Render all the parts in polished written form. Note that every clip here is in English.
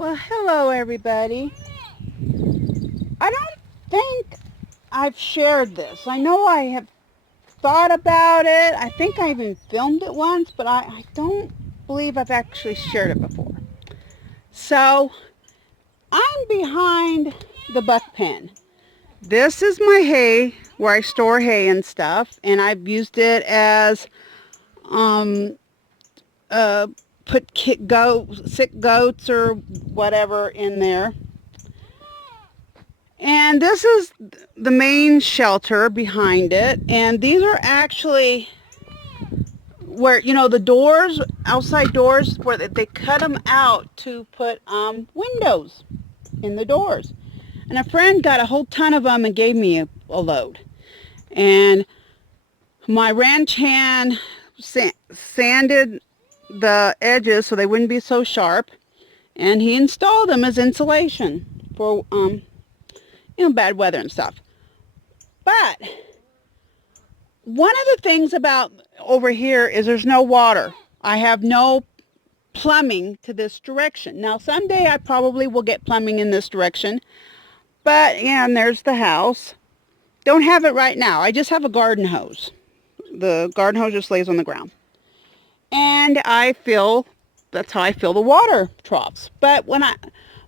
Well, hello everybody. I don't think I've shared this. I know I have thought about it. I think I even filmed it once, but I don't believe I've actually shared it before. So, I'm behind the buck pen. This is my hay, where I store hay and stuff, and I've used it as um put sick goats or whatever in there. And this is the main shelter behind it. And these are actually where, the doors, outside doors, where they cut them out to put windows in the doors. And a friend got a whole ton of them and gave me a load. And my ranch hand sanded the edges so they wouldn't be so sharp. And he installed them as insulation for bad weather and stuff. But one of the things about over here is there's no water. I have no plumbing to this direction. Now, someday I probably will get plumbing in this direction. But, yeah, and there's the house. Don't have it right now. I just have a garden hose. The garden hose just lays on the ground. And that's how I fill the water troughs. But when I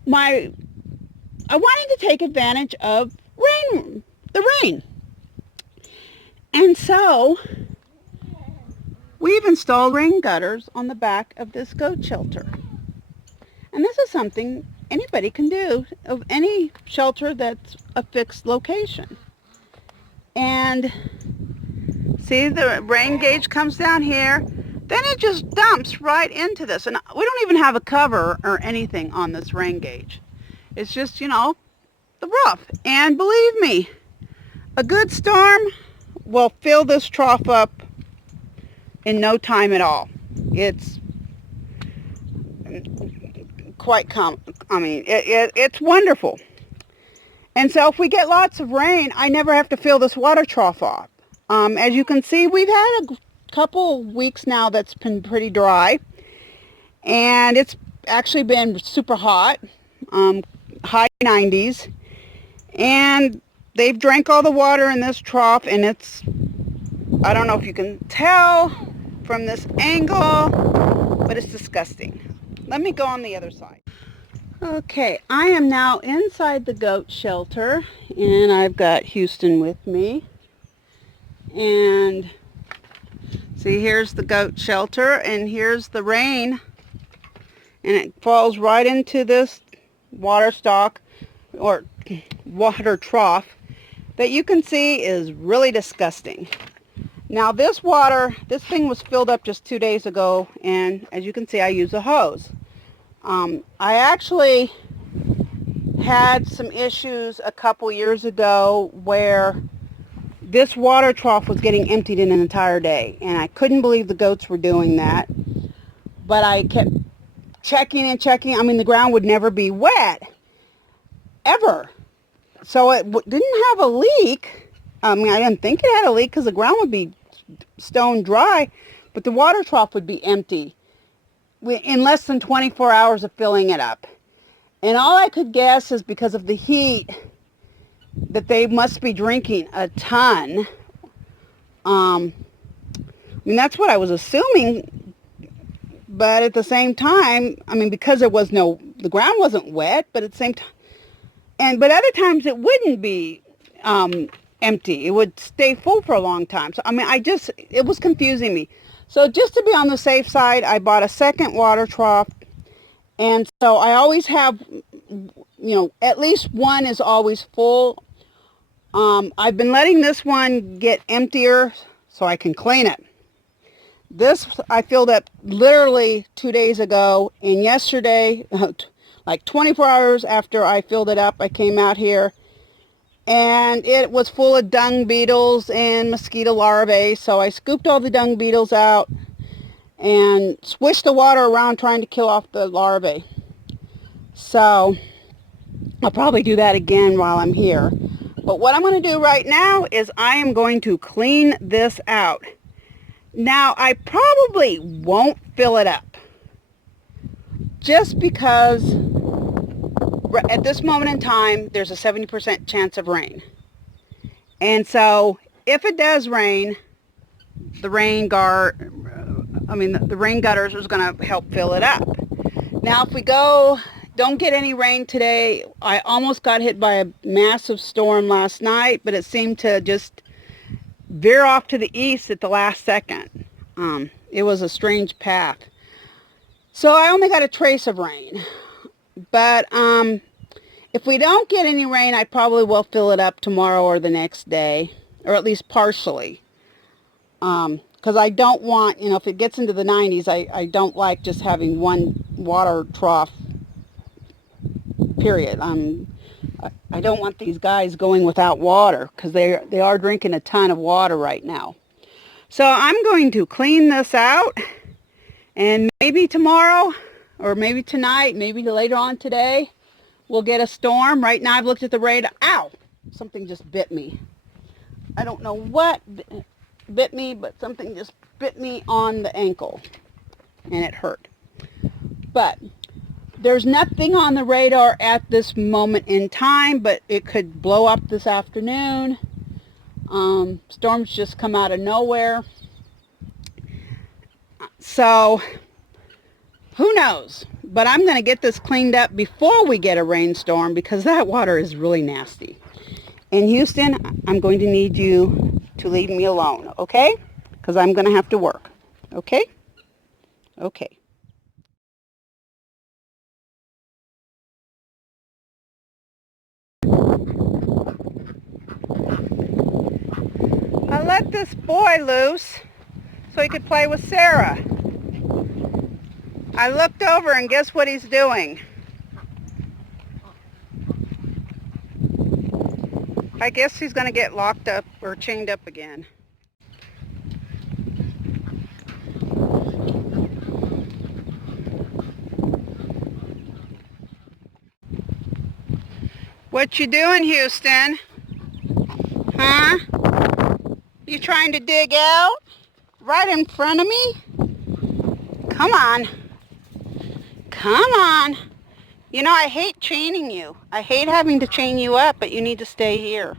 wanted to take advantage of the rain. And so we've installed rain gutters on the back of this goat shelter. And this is something anybody can do of any shelter that's a fixed location. And see, the rain gauge comes down here. Then it just dumps right into this. And we don't even have a cover or anything on this rain gauge. It's just, the roof. And believe me, a good storm will fill this trough up in no time at all. It's quite it's wonderful. And so if we get lots of rain, I never have to fill this water trough up. As you can see, we've had a couple weeks now that's been pretty dry. And it's actually been super hot, high 90s. And they've drank all the water in this trough, and I don't know if you can tell from this angle, but it's disgusting. Let me go on the other side. Okay, I am now inside the goat shelter, and I've got Houston with me. And see, here's the goat shelter, and here's the rain, and it falls right into this water stalk, or water trough, that you can see is really disgusting. Now this thing was filled up just 2 days ago, and as you can see, I use a hose. I actually had some issues a couple years ago where this water trough was getting emptied in an entire day, and I couldn't believe the goats were doing that. But I kept checking and checking. The ground would never be wet, ever. So it didn't have a leak. I didn't think it had a leak because the ground would be stone dry, but the water trough would be empty in less than 24 hours of filling it up. And all I could guess is because of the heat that they must be drinking a ton. That's what I was assuming. But at the same time, because the ground wasn't wet, but at the same time, but other times it wouldn't be empty. It would stay full for a long time. So, it was confusing me. So just to be on the safe side, I bought a second water trough. And so I always have, at least one is always full. I've been letting this one get emptier so I can clean it. This I filled up literally 2 days ago, and yesterday, like 24 hours after I filled it up, I came out here, and it was full of dung beetles and mosquito larvae. So I scooped all the dung beetles out and swished the water around trying to kill off the larvae. So I'll probably do that again while I'm here. But what I'm going to do right now is I am going to clean this out. Now, I probably won't fill it up just because at this moment in time, there's a 70% chance of rain. And so if it does rain, the rain gutters is going to help fill it up. Now, if we don't get any rain today, I almost got hit by a massive storm last night, but it seemed to just veer off to the east at the last second. It was a strange path. So I only got a trace of rain. But if we don't get any rain, I probably will fill it up tomorrow or the next day, or at least partially. Because I don't want, if it gets into the 90s, I don't like just having one water trough, period. I don't want these guys going without water, because they are drinking a ton of water right now. So I'm going to clean this out, and maybe tomorrow, or maybe tonight, maybe later on today, we'll get a storm. Right now I've looked at the radar. Ow! Something just bit me. I don't know what bit me, but something just bit me on the ankle, and it hurt. But there's nothing on the radar at this moment in time, but it could blow up this afternoon. Storms just come out of nowhere. So who knows? But I'm going to get this cleaned up before we get a rainstorm, because that water is really nasty. In Houston, I'm going to need you to leave me alone, okay? Because I'm going to have to work, okay? Okay. I let this boy loose so he could play with Sarah. I looked over and guess what he's doing? I guess he's going to get locked up or chained up again. What you doing, Houston? Huh? You trying to dig out? Right in front of me? Come on. Come on. I hate chaining you. I hate having to chain you up, but you need to stay here.